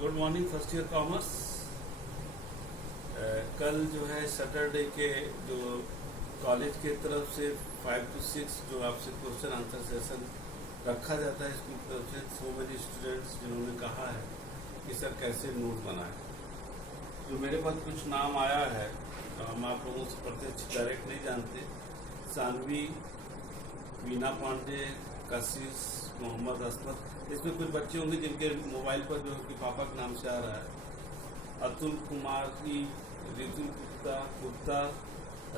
Good morning first year commerce. कल जो है सैटरडे के जो कॉलेज के तरफ से 5 to 6 जो आपसे क्वेश्चन आंसर सेशन रखा जाता है स्कूल की तरफ से, सो मेनी स्टूडेंट्स जिन्होंने कहा है कि सर कैसे नोट बनाएं। जो मेरे पास कुछ नाम आया है, हम आप लोगों से प्रत्यक्ष डायरेक्ट नहीं जानते। सानवी, वीना पांडे, कशिश, मोहम्मद असलम, इसमें कुछ बच्चे होंगे जिनके मोबाइल पर जो कि पापा के नाम से आ रहा है। अतुल कुमारी, ऋतु गुप्ता,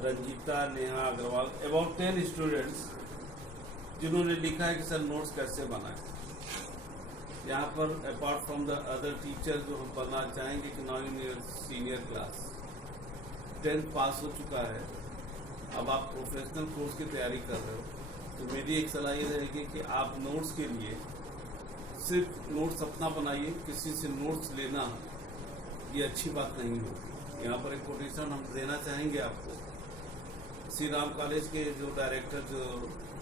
रंजीता, नेहा अग्रवाल, अबाउट 10 स्टूडेंट्स जिन्होंने लिखा है कि सर नोट्स कैसे बनाएं। यहाँ पर apart from the other teacher जो हम बनना चाहेंगे कि now in your senior class 10th पास हो चुका है, अब आप प्रोफेशनल कोर्स की तैयारी कर रहे हो, तो मेरी एक सलाह ये रहेगी कि आप नोट्स के लिए सिर्फ नोट्स अपना बनाइए, किसी से नोट्स लेना ये अच्छी बात नहीं होगी। यहाँ पर एक कोटेशन हम देना चाहेंगे आपको। श्री राम कॉलेज के जो डायरेक्टर, जो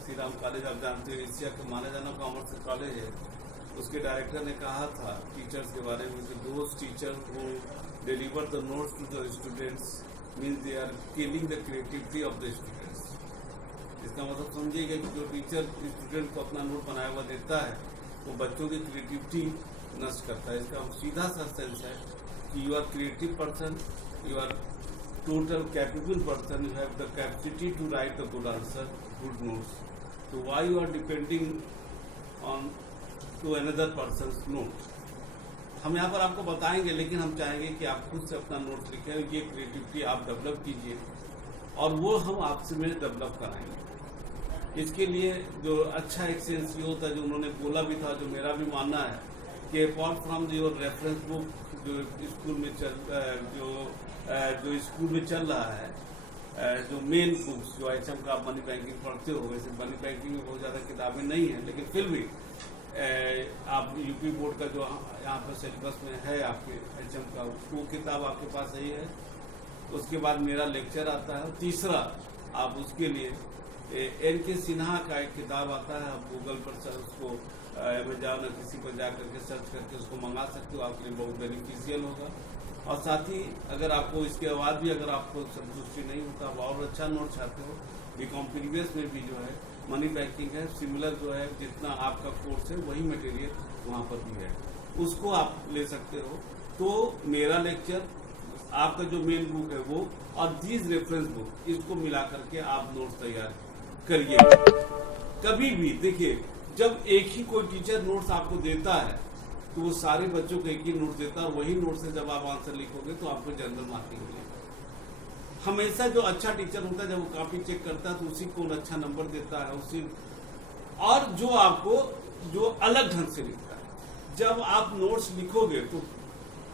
श्री राम कॉलेज आप जानते हो एशिया का माना जाना कॉमर्स कॉलेज है, उसके डायरेक्टर ने कहा था टीचर्स के बारे में कि those teacher who deliver the notes to the students means they are killing the creativity of the students. इसका मतलब समझिएगा कि जो टीचर स्टूडेंट को अपना नोट बनाया हुआ देता है वो बच्चों की क्रिएटिविटी नष्ट करता है। इसका सीधा सा सेंस है कि you are creative person, you are total capable person, you have the capacity to write the good answer, good notes, तो why you are depending on to another persons note. हम यहाँ पर आपको बताएंगे, लेकिन हम चाहेंगे कि आप खुद से अपना नोट लिखें, ये क्रिएटिविटी आप डेवलप कीजिए और वो हम आपसे में डेवलप कराएंगे। इसके लिए जो अच्छा एक सेंस ये होता है, जो उन्होंने बोला भी था, जो मेरा भी मानना है कि apart from your reference book जो स्कूल में चल रहा है, जो मेन बुक्स जो एचएम का आप मनी बैंकिंग पढ़ते हो, वैसे मनी बैंकिंग में बहुत ज़्यादा किताबें नहीं हैं, लेकिन फिर भी आप यूपी बोर्ड का जो यहाँ पर सिलेबस में है आपके एचएम का, वो किताब आपके पास सही है। उसके बाद मेरा लेक्चर आता है। तीसरा, आप उसके लिए एन.के. सिन्हा का एक किताब आता है, आप गूगल पर उसको अमेजॉन या किसी पर जा करके सर्च करके उसको मंगा सकते हो, आपके लिए बहुत बेनिफिशियल होगा। और साथ ही अगर आपको इसके बाद भी अगर आपको संतुष्टि नहीं होता, आप और अच्छा नोट चाहते हो, बीकॉम प्रीवियस में भी जो है मनी बैंकिंग है, सिमिलर जो है जितना आपका कोर्स है वही मटेरियल वहाँ पर भी है, उसको आप ले सकते हो। तो मेरा लेक्चर, आपका जो मेन बुक है वो, और दीज रेफरेंस बुक, इसको मिला करके आप नोट्स तैयार करिए। कभी भी देखिए, जब एक ही कोई टीचर नोट्स आपको देता है तो वो सारे बच्चों को एक ही नोट देता है, वही नोट से जब आप आंसर लिखोगे तो आपको जनरल मार्किंग मिलेगा। हमेशा जो अच्छा टीचर होता है, जब वो कॉपी चेक करता है तो उसी को अच्छा नंबर देता है, उसी, और जो आपको जो अलग ढंग से लिखता है। जब आप नोट्स लिखोगे तो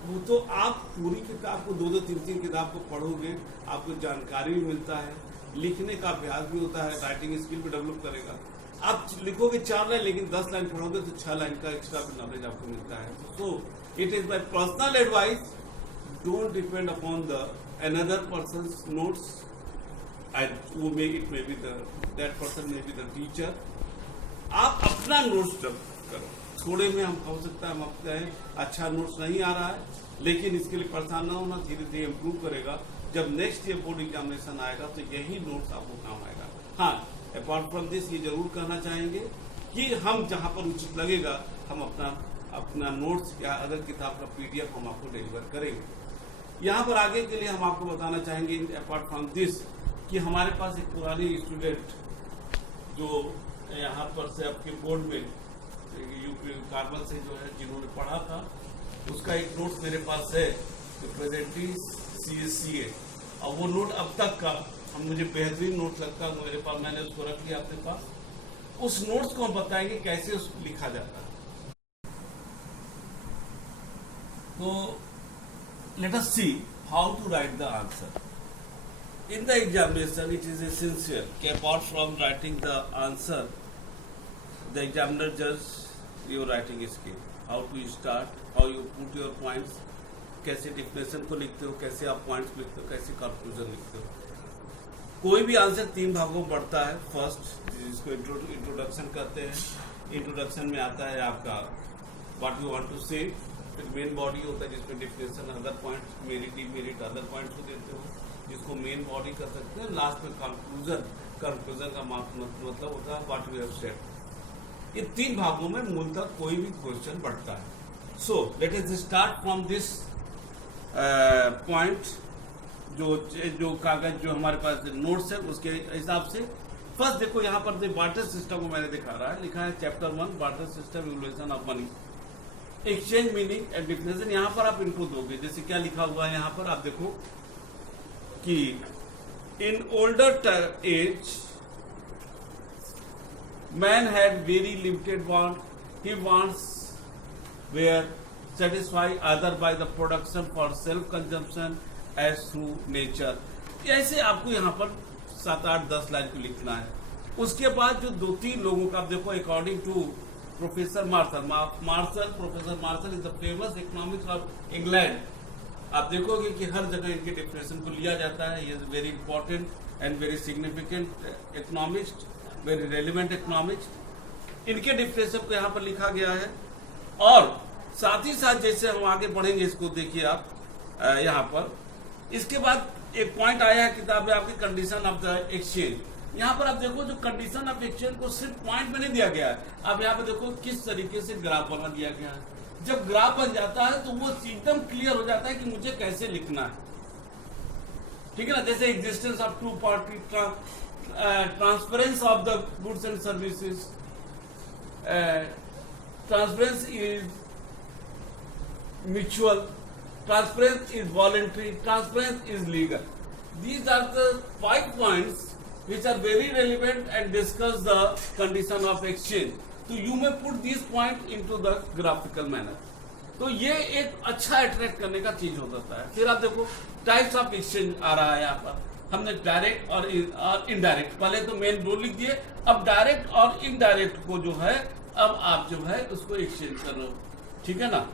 वो तो आप पूरी किताब को 2-2, 3-3 किताब को पढ़ोगे, आपको जानकारी भी मिलता है, लिखने का अभ्यास भी होता है, राइटिंग स्किल भी डेवलप करेगा। आप लिखोगे 4 लाइन, लेकिन 10 लाइन पढ़ोगे तो 6 लाइन का एक्स्ट्रा नॉलेज आपको मिलता है। So it is my personal advice, don't depend upon the another person's notes, and that person may be the teacher। आप अपना नोट्स डेवलप करो। थोड़े में हम हो सकता है हम अपने अच्छा नोट्स नहीं आ रहा है, लेकिन इसके लिए परेशान ना होना, धीरे धीरे इम्प्रूव करेगा। जब नेक्स्ट ईयर बोर्ड एग्जामिनेशन आएगा तो यही नोट्स आपको काम आएगा। हाँ, अपार्ट फ्रॉम दिस ये जरूर कहना चाहेंगे कि हम जहाँ पर उचित लगेगा हम अपना नोट्स या अदर किताब का PDF हम आपको डिलीवर करेंगे। यहाँ पर आगे के लिए हम आपको बताना चाहेंगे अपार्ट फ्रॉम दिस कि हमारे पास एक पुरानी स्टूडेंट जो यहाँ पर से आपके बोर्ड में यूपी कार्बन से जो है जिन्होंने पढ़ा था, उसका एक नोट मेरे पास है, रिप्रेजेंटिंग CSCA, और वो नोट अब तक का मुझे बेहतरीन नोट लगता है मेरे पास, मैंने उसको रख लिया अपने पास। उस नोट्स को हम बताएंगे कैसे उसको लिखा जाता है। तो let us see how to write the answer. In the examination, it is essential that apart from writing the answer, the examiner judges your writing skill. How to start, how you put your points, कैसे definition को लिखते हो, कैसे आप points लिखते हो, कैसे conclusion लिखते हो। कोई भी आंसर 3 भागों में बढ़ता है। फर्स्ट, जिसको इंट्रोडक्शन कहते हैं, इंट्रोडक्शन में आता है आपका व्हाट यू वांट टू से, फिर मेन बॉडी होता है जिसमें definition other points, merit demerit other points को देते हो, जिसको मेन बॉडी कर सकते हैं। लास्ट में कंक्लूजन का मतलब होता है व्हाट वी हैव सेड। ये 3 भागों में मूलतः कोई भी क्वेश्चन बढ़ता है। So let us start from this point. जो कागज जो हमारे पास नोट्स है उसके हिसाब से फर्स्ट देखो यहाँ पर बार्टर सिस्टम को मैंने दिखा रहा है, लिखा है chapter 1 barter system evolution of money, exchange meaning and definition. यहाँ पर आप इनको दोगे, जैसे क्या लिखा हुआ है यहाँ पर आप देखो कि in older age man had very limited want, he wants were satisfy other by the production for self consumption as through nature। ऐसे आपको यहाँ पर 7, 8, 10 लाइन को लिखना है। उसके बाद जो 2-3 लोगों का आप देखो, according to professor professor Marshall is the famous economics of England. आप देखोगे कि हर जगह इनके डिफिनेशन को लिया जाता है। ये very important and very significant economist, very relevant economics. इनके डिफिनेशन को यहाँ पर लिखा गया है। और साथ ही साथ जैसे हम आगे बढ़ेंगे, इसको देखिए आप यहाँ पर। इसके बाद एक पॉइंट आया है किताब में आपकी, कंडीशन ऑफ द एक्सचेंज। यहाँ पर आप देखो जो कंडीशन ऑफ एक्सचेंज को सिर्फ पॉइंट में नहीं दिया गया है, आप यहाँ पर देखो किस तरीके से ग्राफ बना दिया गया है। जब ग्राफ बन जाता है तो वो एकदम क्लियर हो जाता है कि मुझे कैसे लिखना है, ठीक है ना। जैसे existence of 2 party, transference of the goods and services, transference is mutual, transference is voluntary, transference is legal. These are the 5 points which are very relevant and discuss the condition of exchange. So you may put these points into the graphical manner. तो ये एक अच्छा attract करने का चीज हो जाता है। फिर आप देखो टाइप्स ऑफ एक्सचेंज आ रहा है यहाँ पर। हमने डायरेक्ट और इनडायरेक्ट, पहले तो मेन दो लिख दिए, अब डायरेक्ट और इनडायरेक्ट को जो है अब आप जो है उसको एक्सचेंज कर रहे हो, ठीक है ना।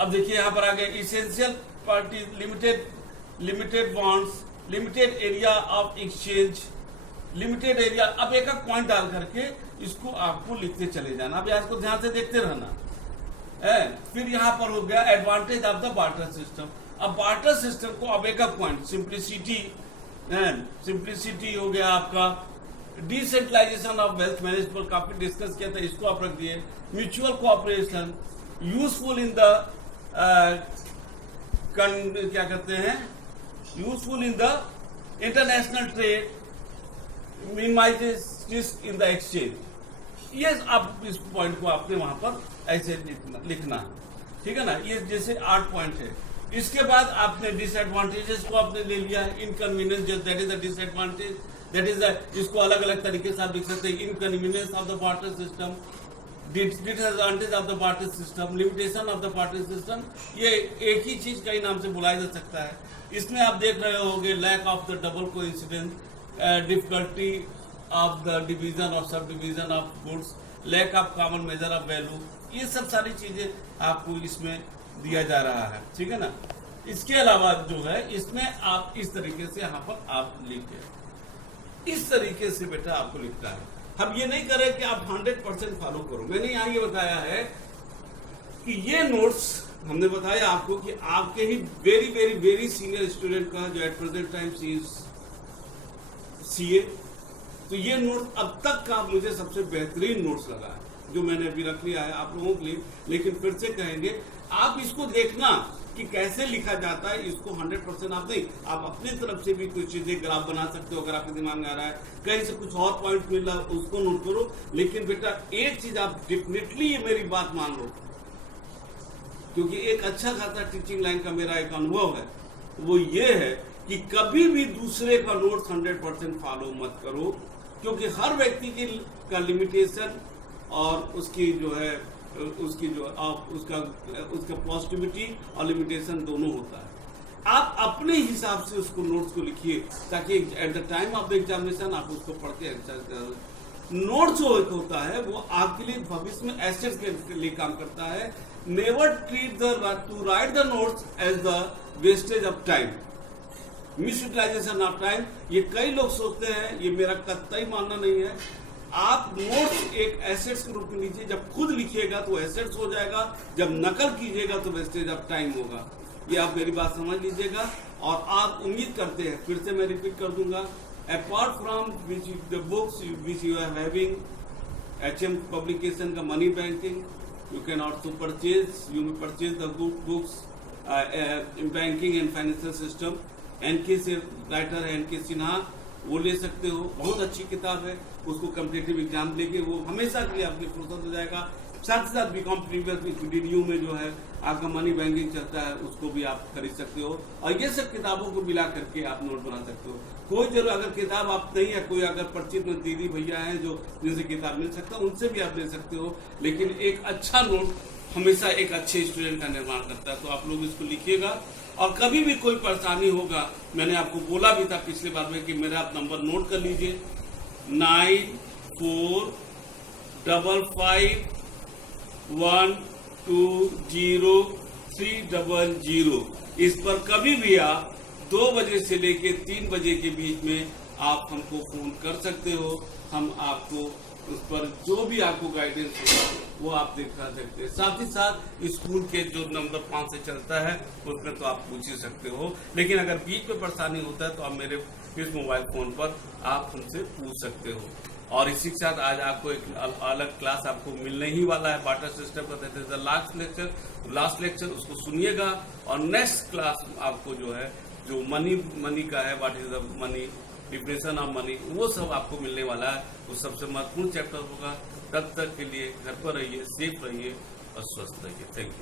अब देखिए यहाँ पर आगे essential party, limited bonds, limited area of exchange, limited area. अब एक एक पॉइंट डाल करके इसको आपको लिखते चले जाना। अब इसको ध्यान से देखते रहना। फिर यहाँ पर हो गया advantage of the barter system. अब बार्टर सिस्टम को अब एक पॉइंट सिंप्लिसिटी हो गया आपका, डिसेंट्रलाइजेशन ऑफ वेल्थ मैनेजमेंट पर काफी डिस्कस किया था, इसको आप रख दिए। Mutual cooperation, useful in the क्या कहते हैं, useful in the international trade, minimises risk in the exchange. ये आप इस पॉइंट को आपने वहां पर ऐसे लिखना है, ठीक है ना। ये जैसे 8 पॉइंट है। इसके बाद आपने डिसएडवांटेजेस को आपने ले लिया है। Inconvenience, that is the disadvantage, that is the, इसको अलग अलग तरीके से आप लिख सकते हैं। Inconvenience of the barter system, disadvantage of the barter system, limitation of the barter system. ये एक ही चीज कई नाम से बुलाया जा सकता है। इसमें आप देख रहे होंगे lack of the double coincidence, difficulty of the division और subdivision of goods, lack of common measure of value. ये सब सारी चीजें आपको इसमें दिया जा रहा है, ठीक है ना। इसके अलावा जो है इसमें आप इस तरीके से यहाँ पर आप लिखे, इस तरीके से बेटा आपको लिखना है। हम ये नहीं करें कि आप 100% फॉलो करो। मैंने यहाँ ये बताया है कि ये नोट्स हमने बताया आपको कि आपके ही very very very senior student का जो एट प्रेजेंट टाइम सीए, तो ये नोट अब तक का मुझे सबसे बेहतरीन नोट्स लगा है जो मैंने अभी रख लिया है आप लोगों के लिए। लेकिन फिर से कहेंगे आप इसको देखना कि कैसे लिखा जाता है। इसको 100% आप नहीं, आप अपनी तरफ से भी कुछ चीजें ग्राफ बना सकते हो अगर आपके दिमाग में आ रहा है, कहीं से कुछ और पॉइंट मिल रहा है उसको नोट करो। लेकिन बेटा एक चीज आप डेफिनेटली ये मेरी बात मान लो, क्योंकि एक अच्छा खासा टीचिंग लाइन का मेरा एक अनुभव है, वो ये है कि कभी भी दूसरे का नोट्स 100% फॉलो मत करो, क्योंकि हर व्यक्ति का लिमिटेशन और उसकी जो है उसका पॉजिटिविटी और लिमिटेशन दोनों होता है। आप अपने हिसाब से उसको नोट्स को लिखिए ताकि at the time of the examination आप उसको पढ़ के एक्सरसाइज कर। नोट्स जो होता है वो आपके लिए भविष्य में एसेट्स के लिए काम करता है। Never treat to write the notes as the wastage of time, misutilization of time. ये कई लोग सोचते हैं, ये मेरा कतई मानना नहीं है। आप नोट्स एक एसेट्स के रूप में लीजिए। जब खुद लिखिएगा तो एसेट्स हो जाएगा, जब नकल कीजिएगा तो वेस्टेज ऑफ टाइम होगा। ये आप मेरी बात समझ लीजिएगा। और आप उम्मीद करते हैं, फिर से मैं रिपीट कर दूंगा, apart from which the books which you are having HM publication का money banking, you can also purchase, you may purchase the good books in banking and financial system। NK से राइटर है NK Sinha, वो ले सकते हो, बहुत अच्छी किताब है। उसको कम्पिटेटिव एग्जाम लेके वो हमेशा के लिए आपकी फुर्सत हो जाएगा। साथ ही साथ बीकॉम प्रीवियस DDU में जो है आपका मनी बैंकिंग चलता है, उसको भी आप खरीद सकते हो। और ये सब किताबों को मिला करके आप नोट बना सकते हो। कोई जरूर अगर किताब आप नहीं है, कोई अगर परिचित में दीदी भैया हैं जो जिनसे किताब मिल सकता है, उनसे भी आप ले सकते हो। लेकिन एक अच्छा नोट हमेशा एक अच्छे स्टूडेंट का निर्माण करता है। तो आप लोग इसको लिखिएगा। और कभी भी कोई परेशानी होगा, मैंने आपको बोला भी था पिछली बार में कि मेरा आप नंबर नोट कर लीजिए, 9455120300। इस पर कभी भी आप 2 बजे से लेके 3 बजे के बीच में आप हमको फोन कर सकते हो। हम आपको उस पर जो भी आपको गाइडेंस होगा वो आप दिखा सकते हैं। साथ ही साथ स्कूल के जो नंबर 5 से चलता है उसमें तो आप पूछ ही सकते हो। लेकिन अगर बीच में परेशानी होता है तो आप मेरे इस मोबाइल फोन पर आप हमसे पूछ सकते हो। और इसी के साथ आज आपको एक अलग क्लास आपको मिलने ही वाला है। बार्टर सिस्टम का लास्ट लेक्चर उसको सुनिएगा। और नेक्स्ट क्लास आपको जो है जो मनी का है, what is the money, definition of money, वो सब आपको मिलने वाला है। वो सबसे महत्वपूर्ण चैप्टर होगा। तब तक के लिए घर पर रहिए, सेफ रहिए और स्वस्थ रहिए। Thank you.